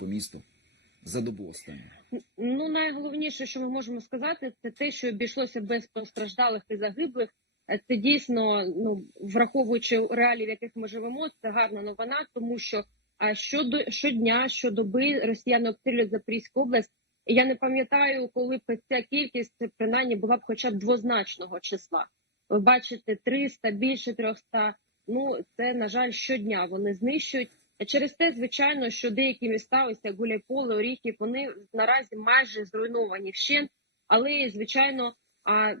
по місту за добу останню? Ну, найголовніше, що ми можемо сказати, це те, що обійшлося без постраждалих і загиблих. Е, Це дійсно, ну враховуючи реалії, в яких ми живемо, це гарна новина, тому що а щодо щодня, щодоби росіяни обстрілюють Запорізьку область. Я не пам'ятаю, коли б ця кількість принаймні була б хоча б двозначного числа. Ви бачите, 300, більше 300. Ну це на жаль щодня вони знищують. Через те, звичайно, що деякі міста, ось як Гуляйполе, Оріхів, вони наразі майже зруйновані вщент, але звичайно а,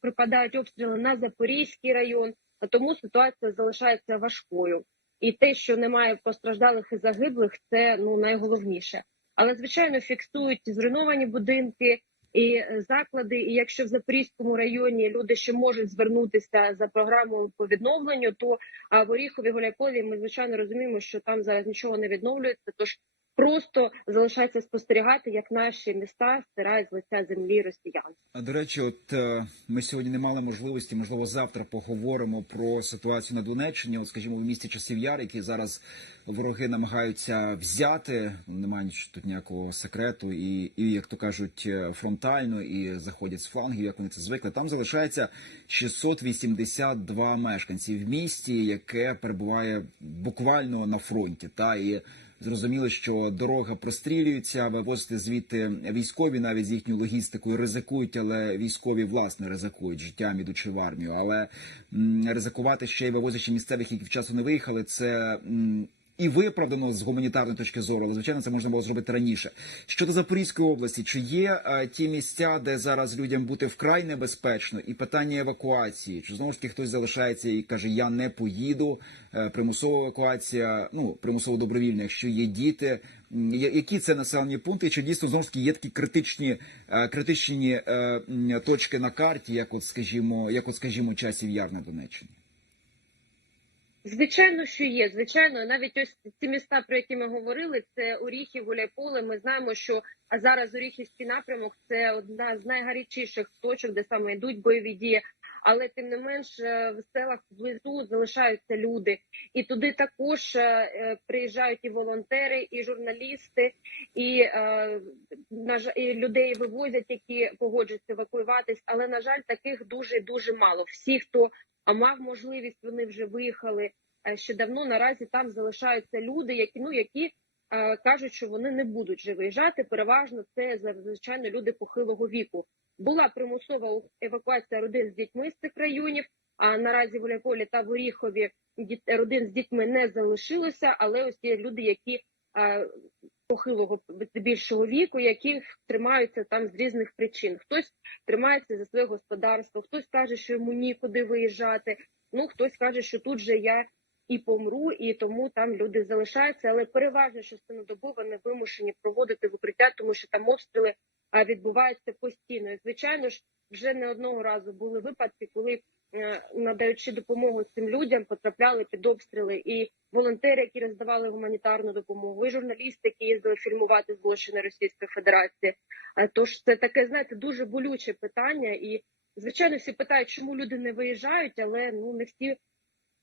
припадають обстріли на Запорізький район, а тому ситуація залишається важкою. І те, що немає постраждалих і загиблих, це ну найголовніше. Але звичайно фіксують зруйновані будинки і е, заклади. І якщо в Запорізькому районі люди ще можуть звернутися за програмою по відновленню, то в Оріхові Голякові ми звичайно розуміємо, що там зараз нічого не відновлюється. Тож просто залишається спостерігати, як наші міста стирають з лиця землі росіян. А до речі, от е, ми сьогодні не мали можливості, можливо, завтра поговоримо про ситуацію на Донеччині. От, скажімо, в місті часів яр, які зараз вороги намагаються взяти. Немає тут ніякого секрету, і, і як то кажуть, е, фронтально і заходять з флангів, як вони це звикли. Там залишається 682 мешканці в місті, яке перебуває буквально на фронті. Та і Зрозуміло, що дорога прострілюється, вивозити звідти військові навіть з їхньою логістикою ризикують, але військові власне ризикують життям, ідучи в армію. Але м, ризикувати ще й вивозячи місцевих, які вчасно не виїхали, це м, і виправдано з гуманітарної точки зору, але звичайно це можна було зробити раніше. Щодо Запорізької області, чи є е, ті місця, де зараз людям бути вкрай небезпечно, і питання евакуації? Чи знову ж таки хтось залишається і каже, я не поїду? Е, примусова евакуація, ну примусово добровільна, якщо є діти. Які це населені пункти? Чи дійсно знову ж таки є такі критичні, е, критичні е, точки на карті, як от скажімо, як от скажімо, часів яр на Донеччині? Звичайно, що є. Звичайно, навіть ось ці міста, про які ми говорили, це Оріхів, Гуляйполе. Ми знаємо, що а зараз Оріхівський напрямок це одна з найгарячіших точок, де саме йдуть бойові дії. Але тим не менш е, в селах вблизу залишаються люди, і туди також е, е, приїжджають і волонтери, і журналісти, і, на і людей вивозять, які погоджуються евакуюватись. Але на жаль, таких дуже дуже мало. Всі, хто а мав можливість, вони вже виїхали е, ще давно. Наразі там залишаються люди, які ну які е, кажуть, що вони не будуть вже виїжджати. Переважно це звичайно люди похилого віку. Була примусова евакуація родин з дітьми з цих районів. А наразі в Гуляйполі та Оріхові родин з дітьми не залишилося, але ось є люди, які похилого більшого віку, яких тримаються там з різних причин. Хтось тримається за своє господарство, хтось каже, що йому нікуди виїжджати. Ну хтось каже, що тут же я і помру, і тому там люди залишаються. Але переважно частину доби вони вимушені проводити в укриття, тому що там обстріли відбуваються постійно. І, звичайно ж, вже не одного разу були випадки, коли надаючи допомогу цим людям, потрапляли під обстріли і волонтери, які роздавали гуманітарну допомогу, і журналісти, які їздили фільмувати злочини Російської Федерації. А тож це таке, знаєте, дуже болюче питання. І звичайно, всі питають, чому люди не виїжджають, але ну не всі.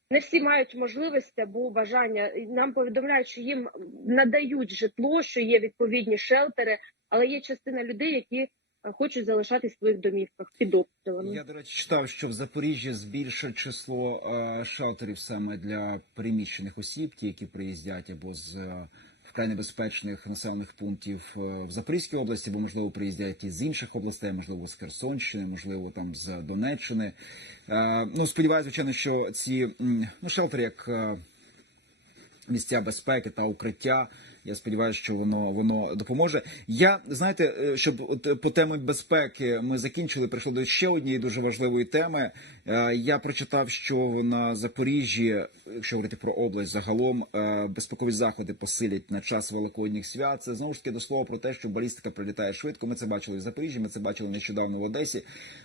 Не всі мають можливості або бажання. Нам повідомляють, що їм надають житло, що є відповідні шелтери, але є частина людей, які е, хочуть залишатись в своїх домівках під обстрілами. Я, до речі, читав, що в Запоріжжі збільшує число е, шелтерів саме для переміщених осіб, ті, які приїздять або з е, вкрай небезпечних населених пунктів е, в Запорізькій області, або можливо приїздять із інших областей, можливо, з Херсонщини, можливо, там з Донеччини. Ну, сподіваюся, звичайно, що ці ну, шелтери як. місця безпеки та укриття. Я сподіваюся, що воно воно допоможе. Я знаєте, е, щоб от по темі безпеки ми закінчили. Прийшло до ще однієї дуже важливої теми. Е, Я прочитав, що на Запоріжжі, якщо говорити про область, загалом е, безпекові заходи посилять на час великодніх свят. Це знову ж таки до слова про те, що балістика прилітає швидко. Ми це бачили в Запоріжжі. Ми це бачили нещодавно в Одесі.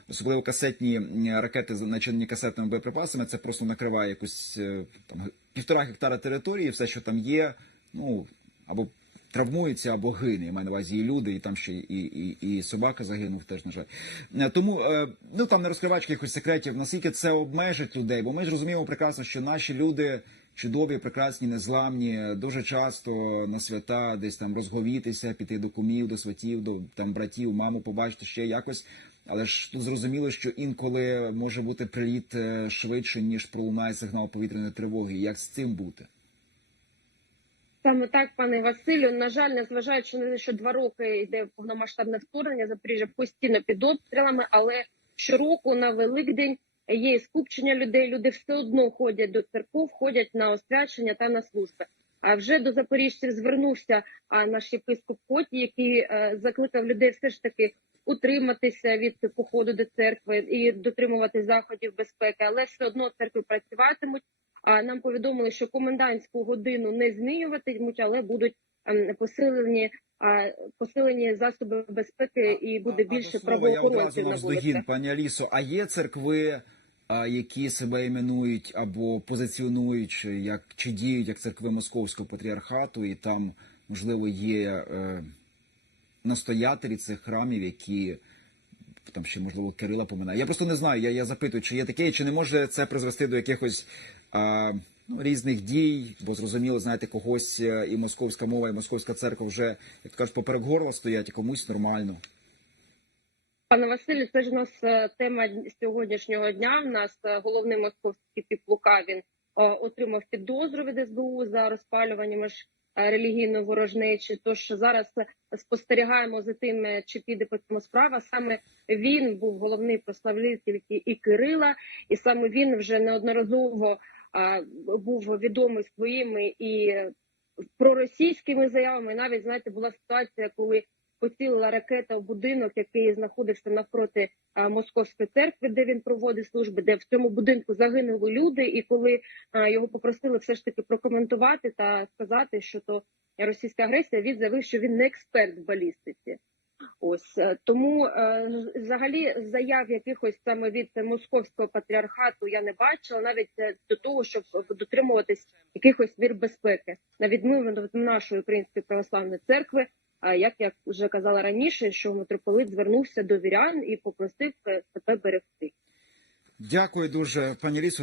Особливо касетні ракети, начинені касетними боєприпасами. Це просто накриває якусь е, там півтора гектара території, все, що там є, ну або травмується або гине. Я маю на увазі і люди, і там ще і, і, і собака загинув теж, на жаль. Е, Тому е, ну там не розкривач якихось секретів, наскільки це обмежить людей, бо ми ж розуміємо прекрасно, що наші люди. Чудові, прекрасні, незламні, дуже часто на свята десь там розговітися, піти до кумів, до сватів, до там братів, маму побачити ще якось. Але ж тут зрозуміло, що інколи може бути приліт е, швидше, ніж пролунає сигнал повітряної тривоги. Як з цим бути? Саме так, пане Василю. На жаль, незважаючи на те, що два роки йде повномасштабне вторгнення, Запоріжжя постійно під обстрілами, але щороку на Великдень є скупчення людей. Люди все одно ходять до церков, ходять на освячення та на служби. А вже до запоріжців звернувся а, наш єпископ Коті, який е, закликав людей все ж таки утриматися від походу до церкви і дотримувати заходів безпеки, але все одно церкви працюватимуть. А нам повідомили, що комендантську годину не змінюватимуть, але будуть ем, посилені посилені засоби безпеки і буде більше правоохоронців на вулицях. пані Алісо. А є церкви, які себе іменують або позиціонують чи як чи діють як церкви Московського патріархату, і там можливо є е, настоятелі цих храмів, які там ще можливо Кирила поминає. Я просто не знаю. Я, я запитую, чи є таке, чи не може це призвести до якихось ну, різних дій, бо зрозуміло, знаєте, когось е, і московська мова, і московська церква вже як кажуть, поперек горла стоять, і комусь нормально. Пане Василю, це ж у нас е, тема сьогоднішнього дня. У нас е, головний московський піплука він отримав підозру від СБУ за розпалювання між е, релігійної ворожнечі. Тож зараз спостерігаємо за тим, чи піде по цьому справа. Саме він був головний прославитель і- Кирила, і саме він вже неодноразово був відомий своїми і проросійськими заявами. Навіть знаєте, була ситуація, коли поцілила ракета в будинок, який знаходився навпроти московської церкви, де він проводить служби, де в цьому будинку загинули люди. І коли його попросили все ж таки прокоментувати та сказати, що то російська агресія, він заявив, що він не експерт в балістиці. Ось е, тому е, взагалі заяв якихось саме від московського патріархату я не бачила, навіть е, до того, щоб дотримуватись якихось мір безпеки, на відміну від нашої української православної церкви. А як я вже казала раніше, що митрополит звернувся до вірян і попросив себе берегти. Дякую дуже, пані Лісо.